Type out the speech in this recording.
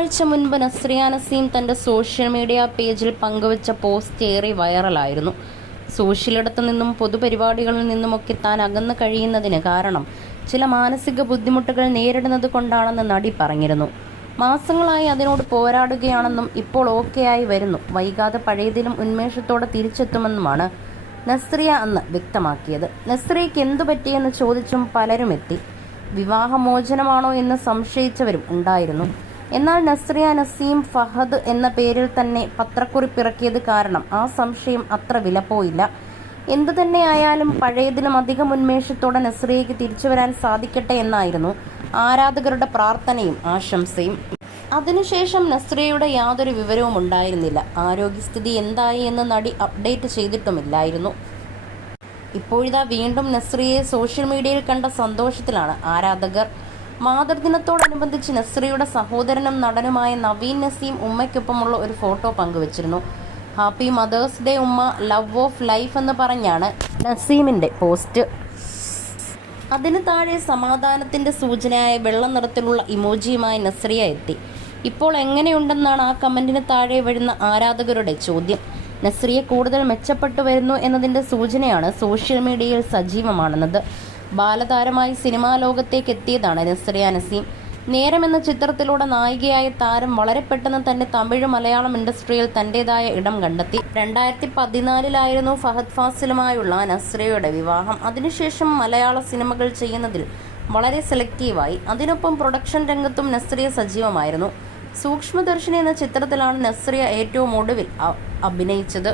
ഒരാഴ്ച മുൻപ് നസ്രിയ നസീം തന്റെ സോഷ്യൽ മീഡിയ പേജിൽ പങ്കുവച്ച പോസ്റ്റ് ഏറെ വൈറലായിരുന്നു. സോഷ്യലിടത്തു നിന്നും പൊതുപരിപാടികളിൽ നിന്നുമൊക്കെ താൻ അകന്നു കഴിയുന്നതിന് കാരണം ചില മാനസിക ബുദ്ധിമുട്ടുകൾ നേരിടുന്നത് കൊണ്ടാണെന്ന് നടി പറഞ്ഞിരുന്നു. മാസങ്ങളായി അതിനോട് പോരാടുകയാണെന്നും ഇപ്പോൾ ഓക്കെയായി വരുന്നു, വൈകാതെ പഴയതിലും ഉന്മേഷത്തോടെ തിരിച്ചെത്തുമെന്നുമാണ് നസ്രിയ അന്ന് വ്യക്തമാക്കിയത്. നസ്രിയയ്ക്ക് എന്തു പറ്റിയെന്ന് ചോദിച്ചും പലരും എത്തി. വിവാഹമോചനമാണോ എന്ന് സംശയിച്ചവരും ഉണ്ടായിരുന്നു. എന്നാൽ നസ്രിയ നസീം ഫഹദ് എന്ന പേരിൽ തന്നെ പത്രക്കുറിപ്പിറക്കിയത് കാരണം ആ സംശയം അത്ര വിലപ്പോയില്ല. എന്തു തന്നെയായാലും പഴയതിലും അധികം ഉന്മേഷത്തോടെ നസ്രിയയ്ക്ക് തിരിച്ചു വരാൻ സാധിക്കട്ടെ എന്നായിരുന്നു ആരാധകരുടെ പ്രാർത്ഥനയും ആശംസയും. അതിനുശേഷം നസ്രിയയുടെ യാതൊരു വിവരവും ഉണ്ടായിരുന്നില്ല. ആരോഗ്യസ്ഥിതി എന്തായി എന്ന് നടി അപ്ഡേറ്റ് ചെയ്തിട്ടുമില്ലായിരുന്നു. ഇപ്പോഴിതാ വീണ്ടും നസ്രിയയെ സോഷ്യൽ മീഡിയയിൽ കണ്ട സന്തോഷത്തിലാണ് ആരാധകർ. മാതൃദിനത്തോടനുബന്ധിച്ച് നസ്രിയയുടെ സഹോദരനും നടനുമായ നവീൻ നസീം ഉമ്മയ്ക്കൊപ്പമുള്ള ഒരു ഫോട്ടോ പങ്കുവച്ചിരുന്നു. ഹാപ്പി മദേഴ്സ് ഡേ ഉമ്മ, ലവ് ഓഫ് ലൈഫ് എന്ന് പറഞ്ഞാണ് നസീമിൻ്റെ പോസ്റ്റ്. അതിന് താഴെ സമാധാനത്തിൻ്റെ സൂചനയായ വെള്ള നിറത്തിലുള്ള ഇമോജിയുമായി നസ്രിയ എത്തി. ഇപ്പോൾ എങ്ങനെയുണ്ടെന്നാണ് ആ കമൻറ്റിന് താഴെ വരുന്ന ആരാധകരുടെ ചോദ്യം. നസ്രിയ കൂടുതൽ മെച്ചപ്പെട്ടു വരുന്നു എന്നതിൻ്റെ സൂചനയാണ് സോഷ്യൽ മീഡിയയിൽ സജീവമാണെന്നത്. ബാലതാരമായി സിനിമാ ലോകത്തേക്ക് എത്തിയതാണ് നസ്രിയ നസീം. നേരം എന്ന ചിത്രത്തിലൂടെ നായികയായ താരം വളരെ പെട്ടെന്ന് തന്നെ തമിഴ് മലയാളം ഇൻഡസ്ട്രിയിൽ തൻ്റെതായ ഇടം കണ്ടെത്തി. 2014 ഫഹദ് ഫാസിലുമായുള്ള നസ്രിയയുടെ വിവാഹം. അതിനുശേഷം മലയാള സിനിമകൾ ചെയ്യുന്നതിൽ വളരെ സെലക്റ്റീവായി. അതിനൊപ്പം പ്രൊഡക്ഷൻ രംഗത്തും നസ്രിയ സജീവമായിരുന്നു. സൂക്ഷ്മദർശിനി എന്ന ചിത്രത്തിലാണ് നസ്രിയ ഏറ്റവും ഒടുവിൽ അഭിനയിച്ചത്.